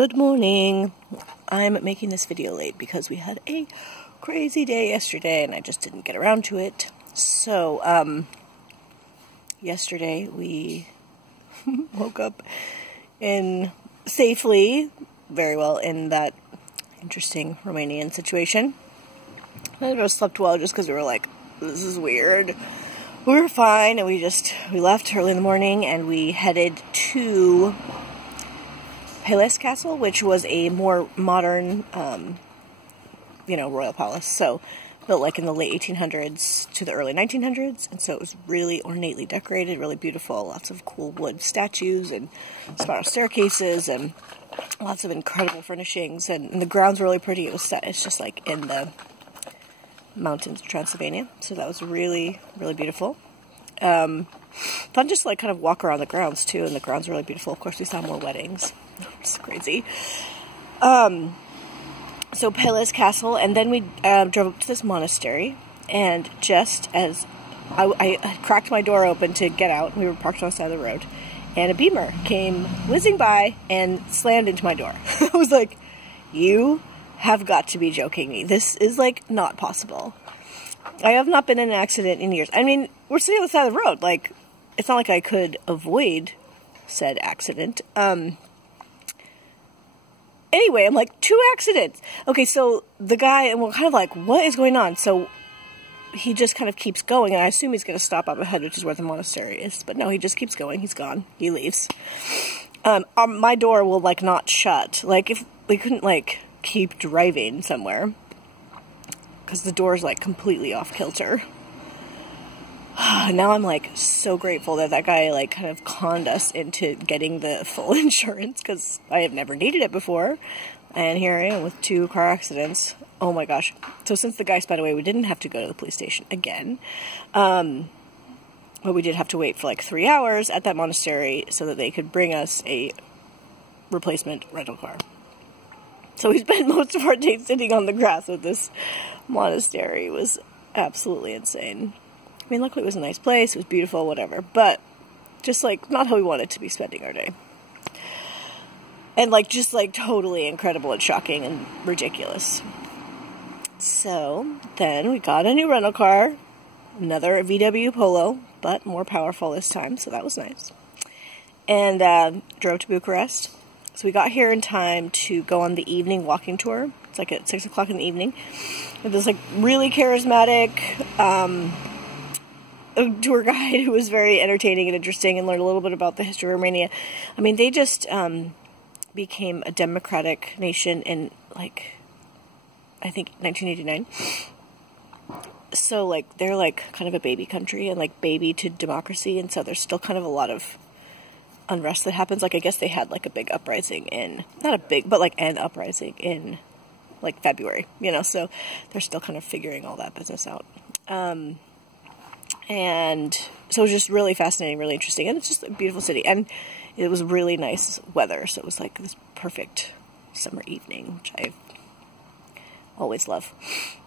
Good morning. I'm making this video late because we had a crazy day yesterday and I just didn't get around to it. So, yesterday we woke up safely, very well, in that interesting Romanian situation. I just slept well just because we were like, this is weird. We were fine, and we left early in the morning and we headed to Peles Castle, which was a more modern, royal palace. So, built like in the late 1800s to the early 1900s, and so it was really ornately decorated, really beautiful, lots of cool wood statues and spiral staircases and lots of incredible furnishings, and the grounds were really pretty. It's just like in the mountains of Transylvania, so that was really, really beautiful. Fun just to like kind of walk around the grounds too, and the grounds were really beautiful. Of course, we saw more weddings. It's crazy. So Peles Castle, and then we drove up to this monastery, and just as I cracked my door open to get out, we were parked on the side of the road, and a beamer came whizzing by and slammed into my door. I was like, you have got to be joking me. This is like not possible. I have not been in an accident in years. I mean, we're sitting on the side of the road. Like, it's not like I could avoid said accident. Anyway, I'm like, 2 accidents. Okay, so the guy, and we're kind of like, what is going on? So he just kind of keeps going, and I assume he's going to stop up ahead, which is where the monastery is. But no, he just keeps going. He's gone. He leaves. My door will, like, not shut. Like, if we couldn't, like, keep driving somewhere, because the door's, like, completely off kilter. Now I'm, like, so grateful that that guy, like, kind of conned us into getting the full insurance, because I have never needed it before, and here I am with 2 car accidents. Oh my gosh. So since the guy sped away, we didn't have to go to the police station again, but we did have to wait for, like, 3 hours at that monastery so that they could bring us a replacement rental car. So we spent most of our day sitting on the grass at this monastery. It was absolutely insane. I mean, luckily it was a nice place, it was beautiful, whatever, but just, like, not how we wanted to be spending our day. And, like, just, like, totally incredible and shocking and ridiculous. So, then we got a new rental car, another VW Polo, but more powerful this time, so that was nice. And, drove to Bucharest. So we got here in time to go on the evening walking tour. It's, like, at 6 o'clock in the evening. With this, like, really charismatic, a tour guide who was very entertaining and interesting, and learned a little bit about the history of Romania. I mean, they just became a democratic nation in, like, I think 1989. So, like, they're, like, kind of a baby country, and, like, baby to democracy, and so there's still kind of a lot of unrest that happens. Like, I guess they had, like, a big uprising in, not a big, but, like, an uprising in, like, February, you know, so they're still kind of figuring all that business out. And so it was just really fascinating, really interesting, and it's just a beautiful city, and it was really nice weather, so it was like this perfect summer evening, which I always love.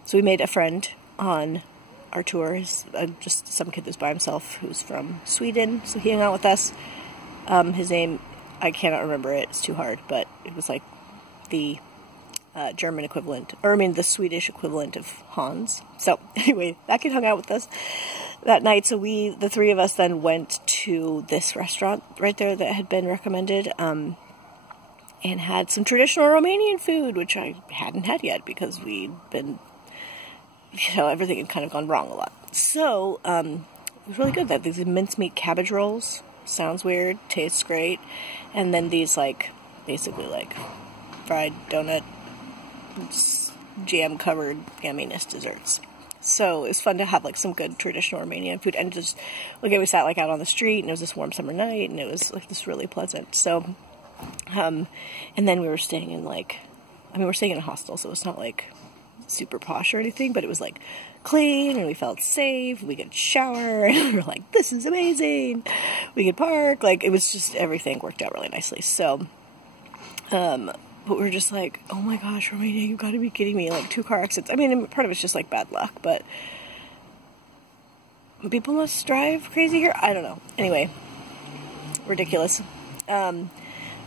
So we made a friend on our tour, just some kid that's by himself who's from Sweden, so he hung out with us. His name, I cannot remember it, it's too hard, but it was like the German equivalent, or I mean the Swedish equivalent of Hans. So anyway, that kid hung out with us that night, so the 3 of us then went to this restaurant right there that had been recommended, and had some traditional Romanian food, which I hadn't had yet because we'd been, everything had kind of gone wrong a lot. So, it was really good. These mincemeat cabbage rolls, sounds weird, tastes great, and then these, like, basically, like, fried donut, jam-covered yumminess desserts. So it was fun to have, like, some good traditional Romanian food, and just, okay, we sat, like, out on the street, and it was this warm summer night, and it was, like, this really pleasant. So, and then we were staying in, like, we're staying in a hostel, so it's not, like, super posh or anything, but it was, like, clean, and we felt safe, we could shower, and we were like, this is amazing, we could park, like, it was just, everything worked out really nicely. So, but we're just like, oh my gosh, Romania, you gotta be kidding me, like, 2 car accidents. I mean, part of it's just, like, bad luck, but people must drive crazy here? I don't know. Anyway, ridiculous.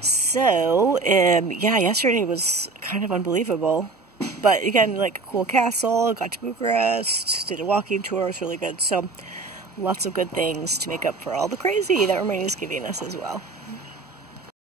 So, yeah, yesterday was kind of unbelievable. But again, like a cool castle, got to Bucharest, did a walking tour, it was really good. So, lots of good things to make up for all the crazy that Romania's giving us as well.